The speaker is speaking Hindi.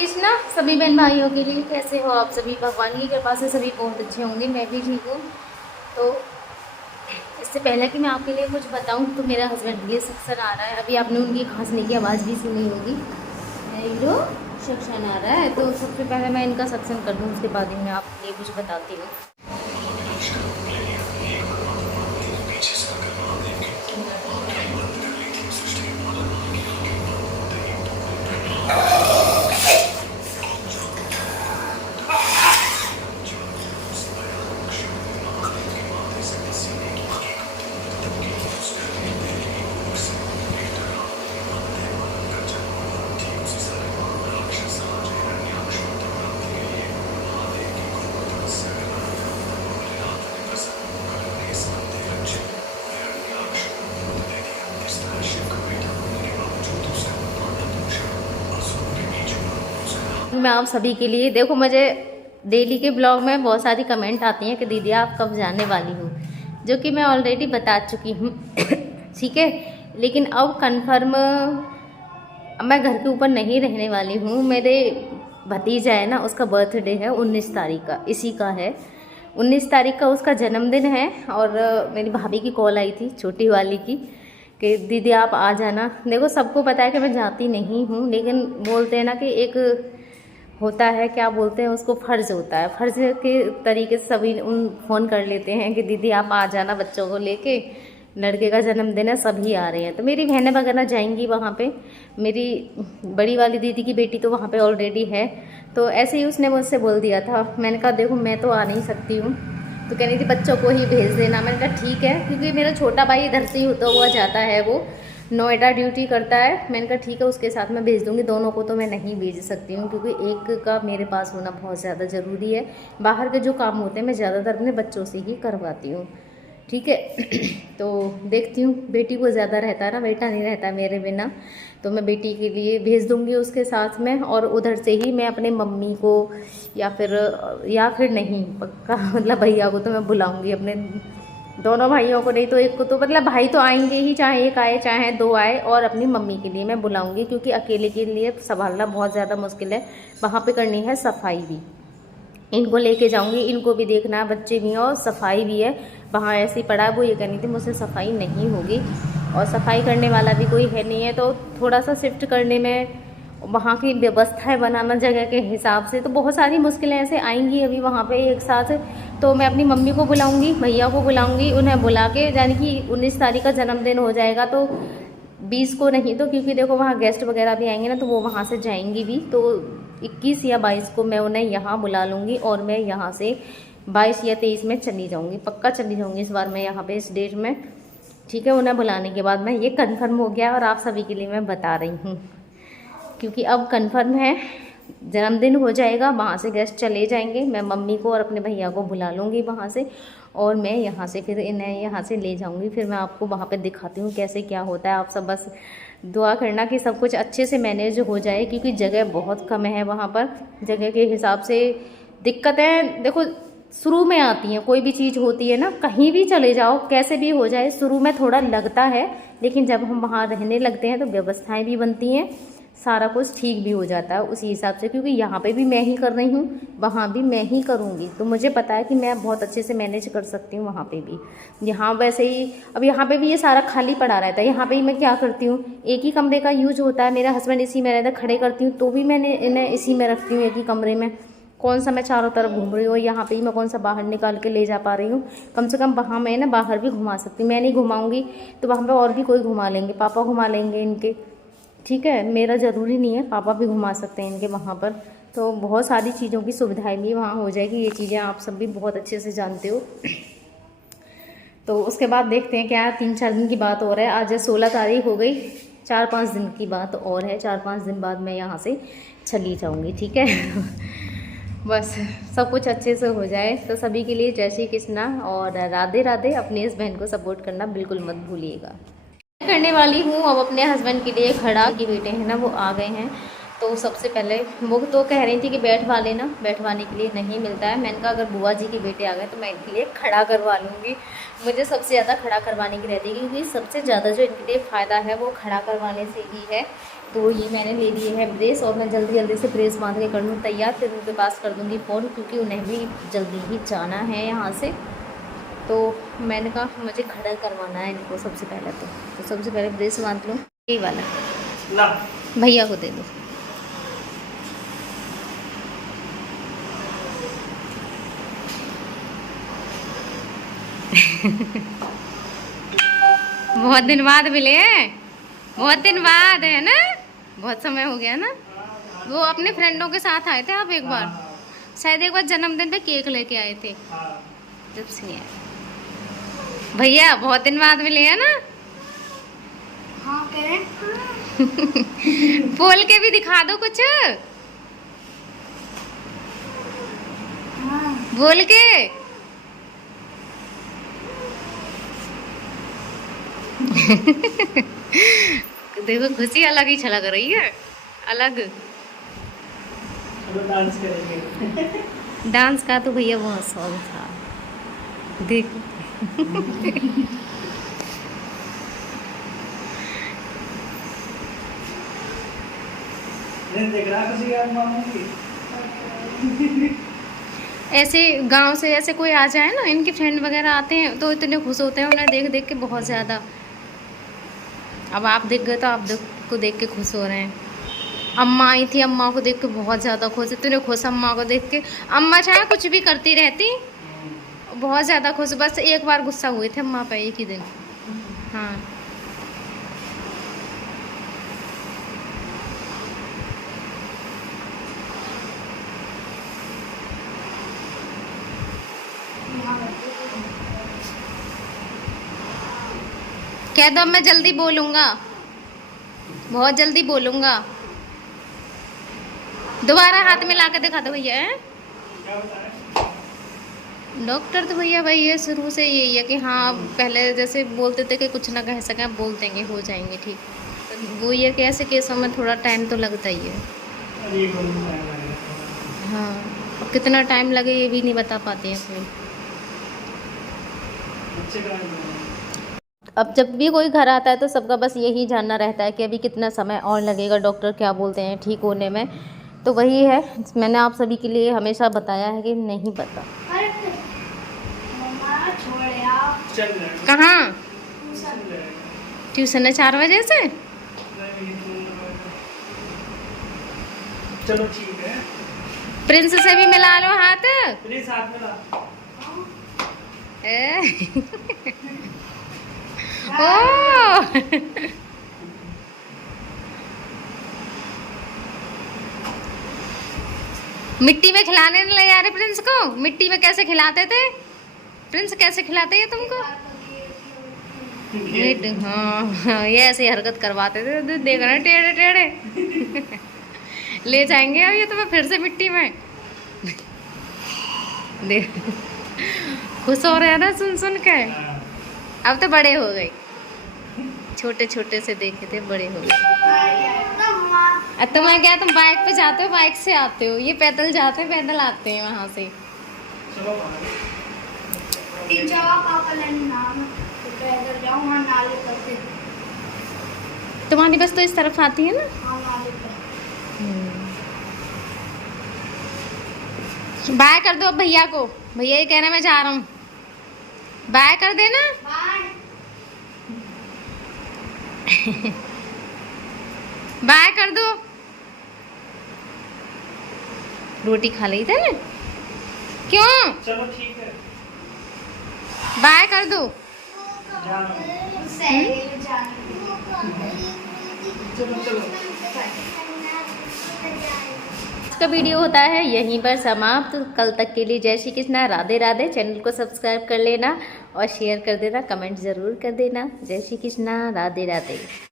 कृष्णा सभी बहन भाइयों के लिए। कैसे हो आप सभी? भगवान की कृपा से सभी बहुत अच्छे होंगे, मैं भी ठीक हूँ। तो इससे पहले कि मैं आपके लिए कुछ बताऊँ तो मेरा हस्बैंड के लिए सक्शन आ रहा है। अभी आपने उनकी खांसने की आवाज़ भी सुनी होगी। हीरो सक्शन आ रहा है, तो सबसे पहले मैं इनका सक्शन कर दूँ, उसके बाद ही मैं आपके लिए कुछ बताती हूँ। मैं आप सभी के लिए, देखो मुझे डेली के ब्लॉग में बहुत सारी कमेंट आती हैं कि दीदी आप कब जाने वाली हो, जो कि मैं ऑलरेडी बता चुकी हूँ। ठीक है, लेकिन अब कन्फर्म मैं घर के ऊपर नहीं रहने वाली हूँ। मेरे भतीजा है ना, उसका बर्थडे है 19 तारीख का, इसी का है 19 तारीख का उसका जन्मदिन है। और मेरी भाभी की कॉल आई थी, छोटी वाली की, कि दीदी आप आ जाना। देखो सबको पता है कि मैं जाती नहीं हूँ, लेकिन बोलते हैं ना कि एक होता है, क्या बोलते हैं उसको, फ़र्ज़ होता है। फ़र्ज़ के तरीके से सभी उन फ़ोन कर लेते हैं कि दीदी आप आ जाना, बच्चों को लेके, लड़के का जन्मदिन है, सभी आ रहे हैं। तो मेरी बहनें वगैरह जाएंगी वहाँ पे। मेरी बड़ी वाली दीदी की बेटी तो वहाँ पे ऑलरेडी है। तो ऐसे ही उसने मुझसे बोल दिया था। मैंने कहा देखो मैं तो आ नहीं सकती हूँ, तो कह रही थी बच्चों को ही भेज देना। मैंने कहा ठीक है, क्योंकि मेरा छोटा भाई इधर से ही होता हुआ जाता है, वो नोएडा ड्यूटी करता है। मैंने कहा ठीक है, उसके साथ मैं भेज दूँगी। दोनों को तो मैं नहीं भेज सकती हूँ, क्योंकि एक का मेरे पास होना बहुत ज़्यादा ज़रूरी है। बाहर के जो काम होते हैं मैं ज़्यादातर अपने बच्चों से ही करवाती हूँ। ठीक है। तो देखती हूँ, बेटी को ज़्यादा रहता है ना, बेटा नहीं रहता मेरे बिना, तो मैं बेटी के लिए भेज दूँगी उसके साथ में। और उधर से ही मैं अपने मम्मी को या फिर नहीं, पक्का मतलब भैया को तो मैं बुलाऊँगी, अपने दोनों भाइयों को नहीं तो एक को तो, मतलब भाई तो आएंगे ही, चाहे एक आए चाहे दो आए। और अपनी मम्मी के लिए मैं बुलाऊंगी, क्योंकि अकेले के लिए संभालना बहुत ज़्यादा मुश्किल है। वहाँ पे करनी है सफाई भी, इनको लेके जाऊंगी, इनको भी देखना है, बच्चे भी हैं और सफाई भी है। वहाँ ऐसे ही पड़ा है, वो ये कहनी थी मुझसे सफाई नहीं होगी, और सफाई करने वाला भी कोई है नहीं है। तो थोड़ा सा शिफ्ट करने में, वहाँ की व्यवस्थाएं बनाना जगह के हिसाब से, तो बहुत सारी मुश्किलें ऐसे आएंगी अभी वहाँ पे एक साथ। तो मैं अपनी मम्मी को बुलाऊंगी, भैया को बुलाऊंगी, उन्हें बुला के, यानी कि 19 तारीख का जन्मदिन हो जाएगा, तो 20 को नहीं तो, क्योंकि देखो वहाँ गेस्ट वगैरह भी आएंगे ना, तो वो वहाँ से जाएंगी भी। तो 21 या 22 को मैं उन्हें यहाँ बुला लूँगी, और मैं यहाँ से 22 या 23 में चली जाऊँगी, पक्का चली जाऊँगी इस बार मैं यहाँ पे इस डेट में। ठीक है, उन्हें बुलाने के बाद मैं, ये कन्फर्म हो गया और आप सभी के लिए मैं बता रही हूँ, क्योंकि अब कन्फर्म है, जन्मदिन हो जाएगा, वहाँ से गेस्ट चले जाएंगे, मैं मम्मी को और अपने भैया को बुला लूँगी वहाँ से, और मैं यहाँ से फिर इन्हें यहाँ से ले जाऊँगी। फिर मैं आपको वहाँ पे दिखाती हूँ कैसे क्या होता है। आप सब बस दुआ करना कि सब कुछ अच्छे से मैनेज हो जाए, क्योंकि जगह बहुत कम है वहाँ पर। जगह के हिसाब से दिक्कतें देखो शुरू में आती हैं, कोई भी चीज़ होती है ना, कहीं भी चले जाओ कैसे भी हो जाए, शुरू में थोड़ा लगता है, लेकिन जब हम वहाँ रहने लगते हैं तो व्यवस्थाएं भी बनती हैं, सारा कुछ ठीक भी हो जाता है उसी हिसाब से। क्योंकि यहाँ पे भी मैं ही कर रही हूँ, वहाँ भी मैं ही करूँगी, तो मुझे पता है कि मैं बहुत अच्छे से मैनेज कर सकती हूँ वहाँ पे भी। यहाँ वैसे ही अब यहाँ पे भी ये सारा खाली पड़ा रहता है। यहाँ पे ही मैं क्या करती हूँ, एक ही कमरे का यूज होता है, मेरा हस्बैंड इसी में रहता है, खड़े करती हूँ तो भी मैंने इन्हें इसी में रखती हूँ, एक ही कमरे में। कौन सा मैं चारों तरफ घूम रही हूँ, यहाँ पे ही मैं कौन सा बाहर निकाल के ले जा पा रही हूँ। कम से कम वहाँ मैं ना बाहर भी घुमा सकती हूँ, मैं नहीं घुमाऊँगी तो वहाँ पे और भी कोई घुमा लेंगे, पापा घुमा लेंगे इनके। ठीक है, मेरा ज़रूरी नहीं है, पापा भी घुमा सकते हैं इनके वहाँ पर। तो बहुत सारी चीज़ों की सुविधाएं भी वहाँ हो जाएगी, ये चीज़ें आप सब भी बहुत अच्छे से जानते हो। तो उसके बाद देखते हैं क्या, 3-4 दिन की बात और है, आज 16 तारीख हो गई, 4-5 दिन की बात और है, 4-5 दिन बाद मैं यहाँ से चली जाऊँगी। ठीक है। बस सब कुछ अच्छे से हो जाए। तो सभी के लिए जय श्री कृष्णा और राधे राधे। अपनी इस बहन को सपोर्ट करना बिल्कुल मत भूलिएगा। करने वाली हूँ अब अपने हस्बैंड के लिए खड़ा, कि बेटे हैं ना वो आ गए हैं, तो सबसे पहले वो तो कह रही थी कि बैठवा लेना, बैठवाने के लिए नहीं मिलता है। मैंने कहा अगर बुआ जी के बेटे आ गए तो मैं इनके लिए खड़ा करवा लूँगी। मुझे सबसे ज़्यादा खड़ा करवाने की रहती है, क्योंकि सबसे ज़्यादा जो इनके लिए फ़ायदा है वो खड़ा करवाने से ही है। तो ये मैंने ले लिए है ब्रेस, और मैं जल्दी जल्दी से ब्रेस बांध के कर लूँ तैयार, फिर उनके पास कर दूँगी फ़ोन, क्योंकि उन्हें भी जल्दी ही जाना है यहाँ से। तो मैंने कहा मुझे खड़ा करवाना है इनको सबसे पहले। तो सबसे पहले ब्रेस बांध लूँ, यही वाला भैया को दे दो। बहुत दिन बाद मिले हैं, बहुत दिन बाद है ना, बहुत समय हो गया ना। वो अपने फ्रेंडों के साथ आए थे आप एक बार, शायद एक बार जन्मदिन पे केक लेके आए थे, जब से आए। भैया बहुत दिन बाद मिले हैं ना। हाँ करें। बोल के भी दिखा दो कुछ, हाँ। बोल के। देखो खुशी अलग ही छलक रही है, अलग। चलो डांस करेंगे। डांस का तो भैया बहुत शौक था, देखो। नहीं देख रहा किसी यार मामू की। ऐसे गांव से ऐसे कोई आ जाए ना, इनके फ्रेंड वगैरह आते हैं तो इतने खुश होते हैं उन्हें देख देख के बहुत ज़्यादा। अब आप देख गए तो आप को देख के खुश हो रहे हैं। अम्मा आई थी, अम्मा को देख के बहुत ज़्यादा खुश, इतने खुश अम्मा को देख के। अम्मा चाहे कुछ भी करती रहती, बहुत ज़्यादा खुश। बस एक बार गुस्सा हुए थे अम्मा पे, एक ही दिन। हाँ कह दो, मैं जल्दी बोलूँगा, बहुत जल्दी बोलूँगा। दोबारा हाथ में ला के दिखा दो भैया। डॉक्टर तो भैया भाई ये शुरू से यही है कि हाँ, पहले जैसे बोलते थे कि कुछ ना कह सकें, अब बोल देंगे हो जाएंगे ठीक। तो वो ये कि ऐसे केसों में थोड़ा टाइम तो लगता ही है। हाँ, अब कितना टाइम लगे ये भी नहीं बता पाते हैं कोई। अब जब भी कोई घर आता है तो सबका बस यही जानना रहता है कि अभी कितना समय और लगेगा, डॉक्टर क्या बोलते हैं ठीक होने में। तो वही है, मैंने आप सभी के लिए हमेशा बताया है कि नहीं पता। कहाँ ट्यूशन है 4 बजे से? चलो ठीक है। प्रिंस से भी मिला लो हाथ। प्रिंस हाथ मिला। ओ मिट्टी में खिलाने नहीं ले जा रहे प्रिंस को? मिट्टी में कैसे खिलाते थे प्रिंस, कैसे खिलाते हैं तुमको? हाँ, ये ऐसे हरकत करवाते थे, देख रहे टेढ़े टेढ़े। ले जाएंगे अब ये तो मैं फिर से मिट्टी में। देख खुश हो रहे हैं ना सुन सुन के। अब तो बड़े हो गए, छोटे छोटे से देखे थे, बड़े हो गए। तो मैं क्या, तुम बाइक पे जाते हो, बाइक से आते हो, ये पैदल जाते हैं, पैदल आते हैं वहाँ से। तुम्हारी बस तो इस तरफ आती है ना। बाय कर दो अब भैया को, भैया ये कह रहे हैं मैं जा रहा हूँ, बाय कर देना। बाय कर दो। रोटी खा ली थी ना, क्यों? चलो ठीक है, बाय कर दो। चलो चलो। का वीडियो होता है यहीं पर समाप्त। कल तक के लिए जय श्री कृष्णा, राधे राधे। चैनल को सब्सक्राइब कर लेना और शेयर कर देना, कमेंट ज़रूर कर देना। जय श्री कृष्णा, राधे राधे।